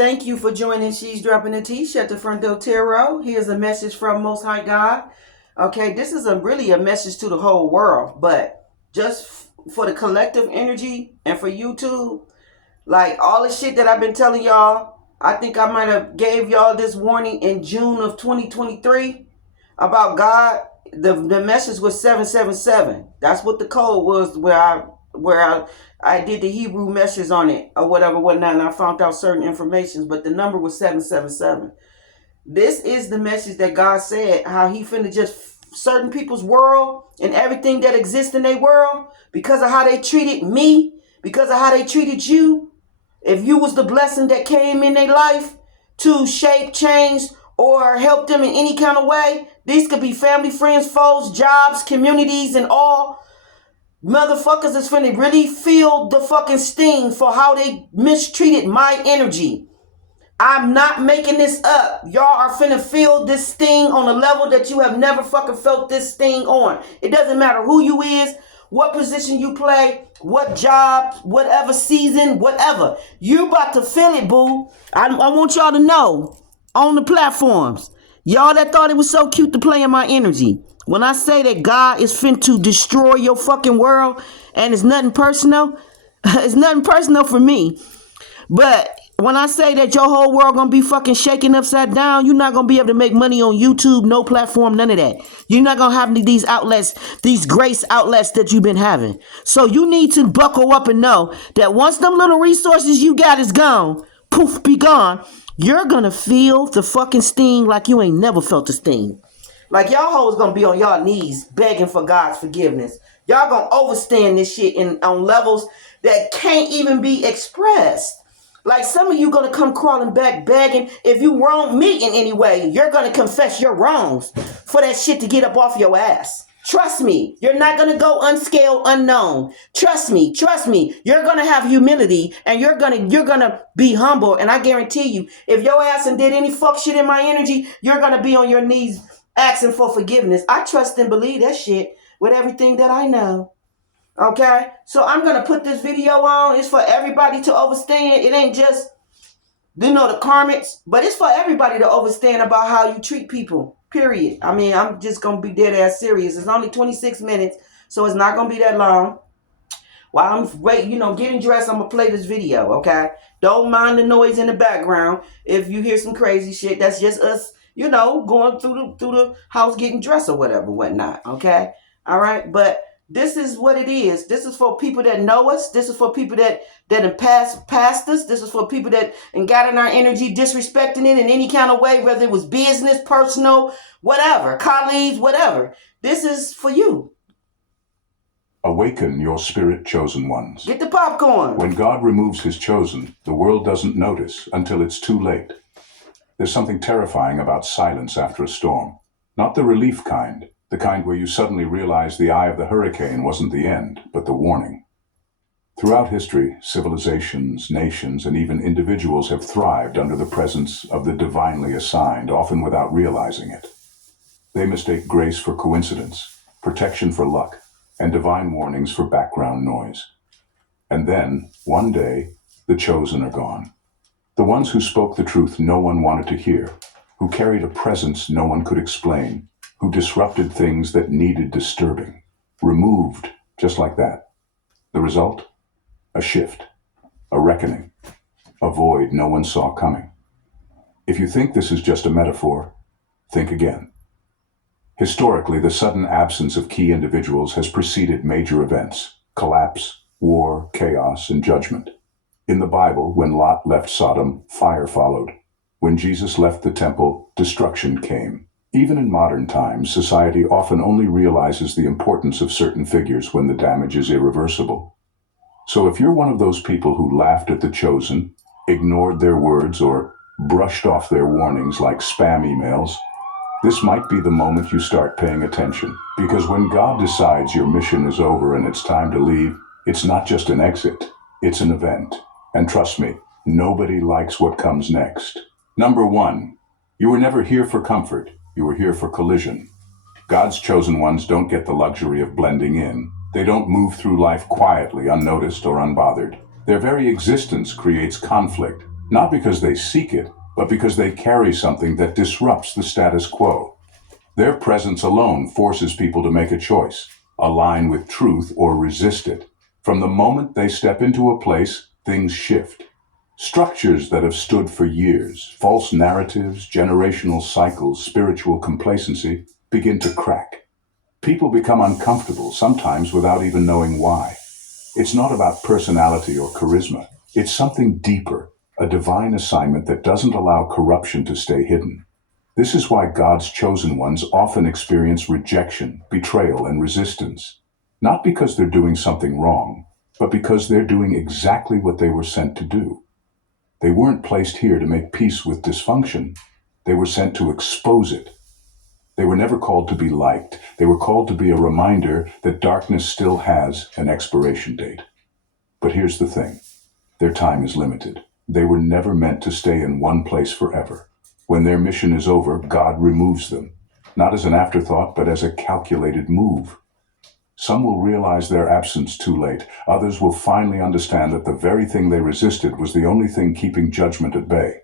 Thank you for joining She's Dropping the Tea, Shut the Front Door Tarot. Here's a message from Most High God. Okay, this is really a message to the whole world, but just for the collective energy and for YouTube, like all the shit that I've been telling y'all, I think I might have gave y'all this warning in June of 2023 about God. The message was 777. That's what the code was where I did the Hebrew message on it or whatnot, and I found out certain information, but the number was 777. This is the message that God said, how he finna just certain people's world and everything that exists in their world because of how they treated me, because of how they treated you. If you was the blessing that came in their life to shape, change, or help them in any kind of way, these could be family, friends, foes, jobs, communities, and all. Motherfuckers is finna really feel the fucking sting for how they mistreated my energy. I'm not making this up. Y'all are finna feel this sting on a level that you have never fucking felt this sting on. It doesn't matter who you is, what position you play, what job, whatever season, whatever. You about to feel it, boo. I want y'all to know on the platforms. Y'all that thought it was so cute to play in my energy. When I say that God is fin to destroy your fucking world and it's nothing personal, it's nothing personal for me. But when I say that your whole world gonna be fucking shaking upside down, you're not gonna be able to make money on YouTube, no platform, none of that. You're not gonna have these outlets, these grace outlets that you've been having. So you need to buckle up and know that once them little resources you got is gone, poof, be gone, you're gonna feel the fucking sting like you ain't never felt the sting. Like y'all hoes gonna be on y'all knees begging for God's forgiveness. Y'all gonna overstand this shit on levels that can't even be expressed. Like some of you gonna come crawling back begging. If you wrong me in any way, you're gonna confess your wrongs for that shit to get up off your ass. Trust me, you're not gonna go unscaled, unknown. Trust me. You're gonna have humility and you're gonna be humble. And I guarantee you, if your ass and did any fuck shit in my energy, you're gonna be on your knees asking for forgiveness. I trust and believe that shit with everything that I know. Okay, so I'm gonna put this video on. It's for everybody to understand. It ain't just, the karmics, but it's for everybody to understand about how you treat people. Period. I mean, I'm just gonna be dead ass serious. It's only 26 minutes, so it's not gonna be that long. While I'm getting dressed, I'm gonna play this video. Okay, don't mind the noise in the background. If you hear some crazy shit, that's just us, going through the house getting dressed or whatnot. Okay, all right, but. This is what it is. This is for people that know us. This is for people that have passed us. This is for people that got in our energy, disrespecting it in any kind of way, whether it was business, personal, whatever, colleagues, whatever. This is for you. Awaken your spirit chosen ones. Get the popcorn. When God removes his chosen, the world doesn't notice until it's too late. There's something terrifying about silence after a storm. Not the relief kind. The kind where you suddenly realize the eye of the hurricane wasn't the end, but the warning. Throughout history, civilizations, nations, and even individuals have thrived under the presence of the divinely assigned, often without realizing it. They mistake grace for coincidence, protection for luck, and divine warnings for background noise. And then, one day, the chosen are gone. The ones who spoke the truth no one wanted to hear, who carried a presence no one could explain, who disrupted things that needed disturbing, removed just like that. The result? A shift, a reckoning, a void no one saw coming. If you think this is just a metaphor, think again. Historically, the sudden absence of key individuals has preceded major events: collapse, war, chaos, and judgment. In the Bible, when Lot left Sodom, fire followed. When Jesus left the temple, destruction came. Even in modern times, society often only realizes the importance of certain figures when the damage is irreversible. So if you're one of those people who laughed at the chosen, ignored their words, or brushed off their warnings like spam emails, this might be the moment you start paying attention. Because when God decides your mission is over and it's time to leave, it's not just an exit, it's an event. And trust me, nobody likes what comes next. Number 1, you were never here for comfort. You were here for collision. God's chosen ones don't get the luxury of blending in. They don't move through life quietly, unnoticed or unbothered. Their very existence creates conflict, Not because they seek it, but because they carry something that disrupts the status quo. Their presence alone forces people to make a choice, align with truth or resist it. From the moment they step into a place, things shift. Structures that have stood for years, false narratives, generational cycles, spiritual complacency, begin to crack. People become uncomfortable, sometimes without even knowing why. It's not about personality or charisma. It's something deeper, a divine assignment that doesn't allow corruption to stay hidden. This is why God's chosen ones often experience rejection, betrayal, and resistance. Not because they're doing something wrong, but because they're doing exactly what they were sent to do. They weren't placed here to make peace with dysfunction. They were sent to expose it. They were never called to be liked. They were called to be a reminder that darkness still has an expiration date. But here's the thing. Their time is limited. They were never meant to stay in one place forever. When their mission is over, God removes them, not as an afterthought, but as a calculated move. Some will realize their absence too late. Others will finally understand that the very thing they resisted was the only thing keeping judgment at bay.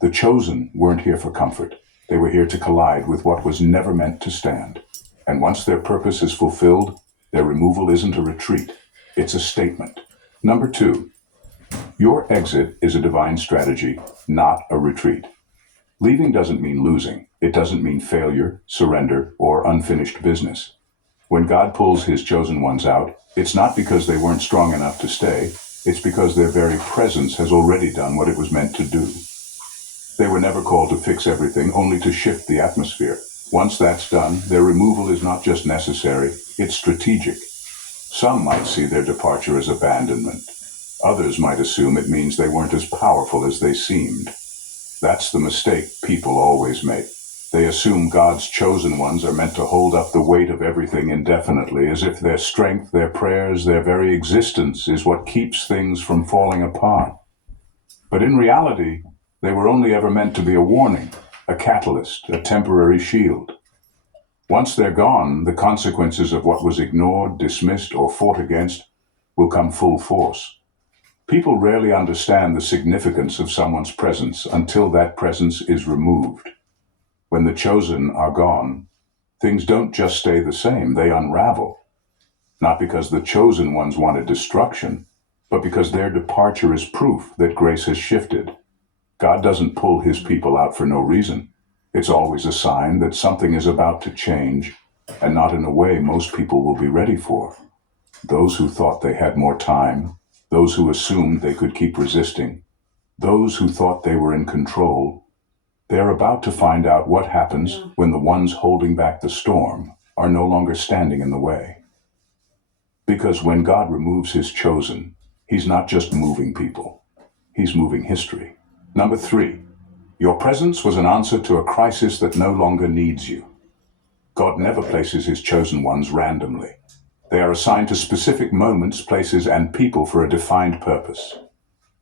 The chosen weren't here for comfort. They were here to collide with what was never meant to stand. And once their purpose is fulfilled, their removal isn't a retreat. It's a statement. Number 2, your exit is a divine strategy, not a retreat. Leaving doesn't mean losing. It doesn't mean failure, surrender, or unfinished business. When God pulls his chosen ones out, it's not because they weren't strong enough to stay. It's because their very presence has already done what it was meant to do. They were never called to fix everything, only to shift the atmosphere. Once that's done, their removal is not just necessary, it's strategic. Some might see their departure as abandonment. Others might assume it means they weren't as powerful as they seemed. That's the mistake people always make. They assume God's chosen ones are meant to hold up the weight of everything indefinitely, as if their strength, their prayers, their very existence is what keeps things from falling apart. But in reality, they were only ever meant to be a warning, a catalyst, a temporary shield. Once they're gone, the consequences of what was ignored, dismissed, or fought against will come full force. People rarely understand the significance of someone's presence until that presence is removed. When the chosen are gone, things don't just stay the same, they unravel. Not because the chosen ones wanted destruction, but because their departure is proof that grace has shifted. God doesn't pull his people out for no reason. It's always a sign that something is about to change, and not in a way most people will be ready for. Those who thought they had more time, those who assumed they could keep resisting, those who thought they were in control, they're about to find out what happens when the ones holding back the storm are no longer standing in the way. Because when God removes his chosen, he's not just moving people, he's moving history. Number 3, your presence was an answer to a crisis that no longer needs you. God never places his chosen ones randomly. They are assigned to specific moments, places, and people for a defined purpose.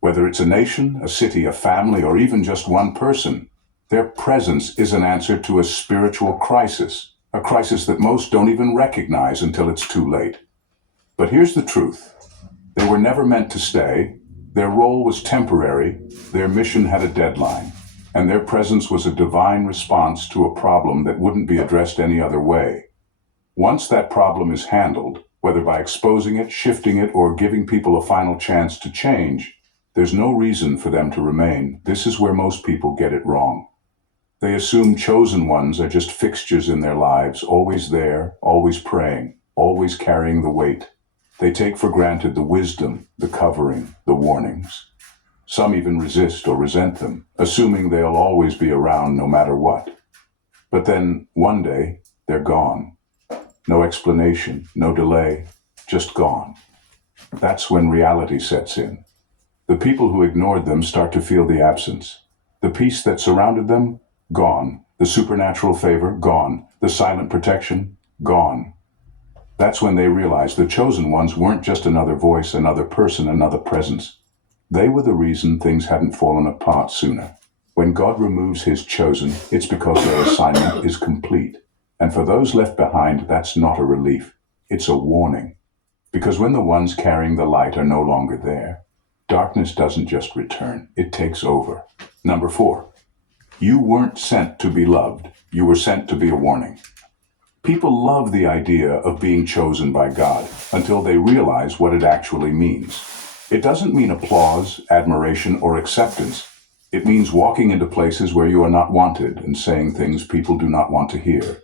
Whether it's a nation, a city, a family, or even just one person, their presence is an answer to a spiritual crisis, a crisis that most don't even recognize until it's too late. But here's the truth. They were never meant to stay. Their role was temporary. Their mission had a deadline. And their presence was a divine response to a problem that wouldn't be addressed any other way. Once that problem is handled, whether by exposing it, shifting it, or giving people a final chance to change, there's no reason for them to remain. This is where most people get it wrong. They assume chosen ones are just fixtures in their lives, always there, always praying, always carrying the weight. They take for granted the wisdom, the covering, the warnings. Some even resist or resent them, assuming they'll always be around no matter what. But then, one day, they're gone. No explanation, no delay, just gone. That's when reality sets in. The people who ignored them start to feel the absence. The peace that surrounded them, gone. The supernatural favor, gone. The silent protection, gone. That's when they realize the chosen ones weren't just another voice, another person, another presence. They were the reason things hadn't fallen apart sooner. When God removes his chosen, it's because their assignment is complete. And for those left behind, that's not a relief. It's a warning. Because when the ones carrying the light are no longer there, Darkness doesn't just return, it takes over. Number 4, you weren't sent to be loved, you were sent to be a warning. People love the idea of being chosen by God until they realize what it actually means. It doesn't mean applause, admiration, or acceptance. It means walking into places where you are not wanted and saying things people do not want to hear.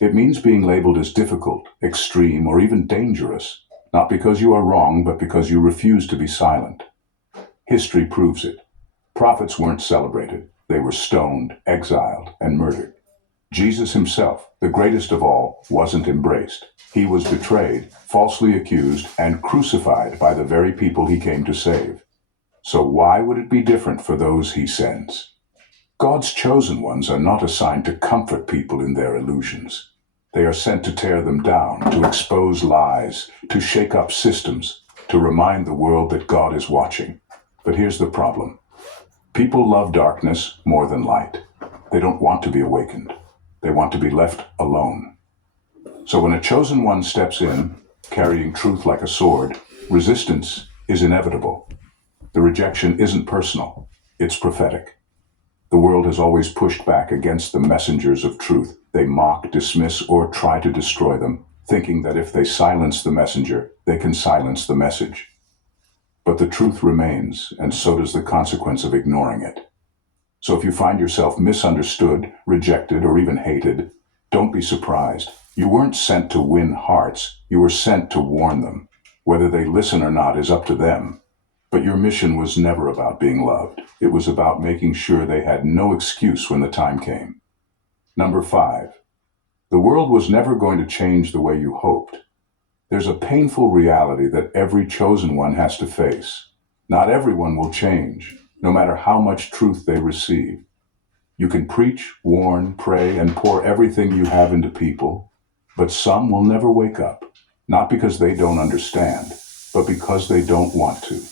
It means being labeled as difficult, extreme, or even dangerous, not because you are wrong, but because you refuse to be silent. History proves it. Prophets weren't celebrated. They were stoned, exiled, and murdered. Jesus himself, the greatest of all, wasn't embraced. He was betrayed, falsely accused, and crucified by the very people he came to save. So why would it be different for those he sends? God's chosen ones are not assigned to comfort people in their illusions. They are sent to tear them down, to expose lies, to shake up systems, to remind the world that God is watching. But here's the problem. People love darkness more than light. They don't want to be awakened. They want to be left alone. So when a chosen one steps in, carrying truth like a sword, resistance is inevitable. The rejection isn't personal, it's prophetic. The world has always pushed back against the messengers of truth. They mock, dismiss, or try to destroy them, thinking that if they silence the messenger, they can silence the message. But the truth remains, and so does the consequence of ignoring it. So if you find yourself misunderstood, rejected, or even hated, don't be surprised. You weren't sent to win hearts, you were sent to warn them. Whether they listen or not is up to them. But your mission was never about being loved. It was about making sure they had no excuse when the time came. Number 5, the world was never going to change the way you hoped. There's a painful reality that every chosen one has to face. Not everyone will change, no matter how much truth they receive. You can preach, warn, pray, and pour everything you have into people, but some will never wake up, not because they don't understand, but because they don't want to.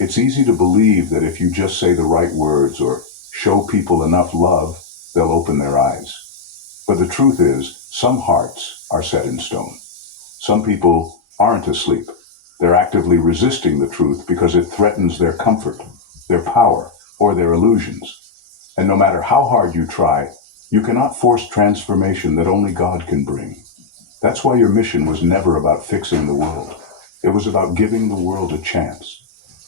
It's easy to believe that if you just say the right words or show people enough love, they'll open their eyes. But the truth is, some hearts are set in stone. Some people aren't asleep. They're actively resisting the truth because it threatens their comfort, their power, or their illusions. And no matter how hard you try, you cannot force transformation that only God can bring. That's why your mission was never about fixing the world. It was about giving the world a chance.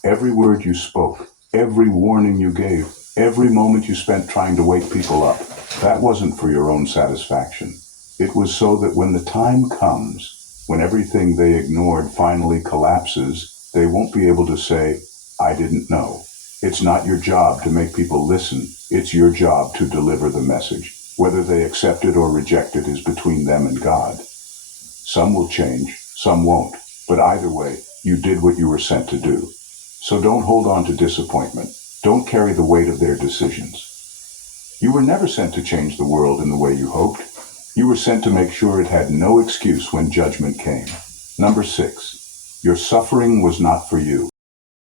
Every word you spoke, every warning you gave, every moment you spent trying to wake people up, that wasn't for your own satisfaction. It was so that when the time comes, when everything they ignored finally collapses, they won't be able to say, "I didn't know." It's not your job to make people listen. It's your job to deliver the message. Whether they accept it or reject it is between them and God. Some will change, some won't. But either way, you did what you were sent to do. So don't hold on to disappointment. Don't carry the weight of their decisions. You were never sent to change the world in the way you hoped. You were sent to make sure it had no excuse when judgment came. Number 6, your suffering was not for you.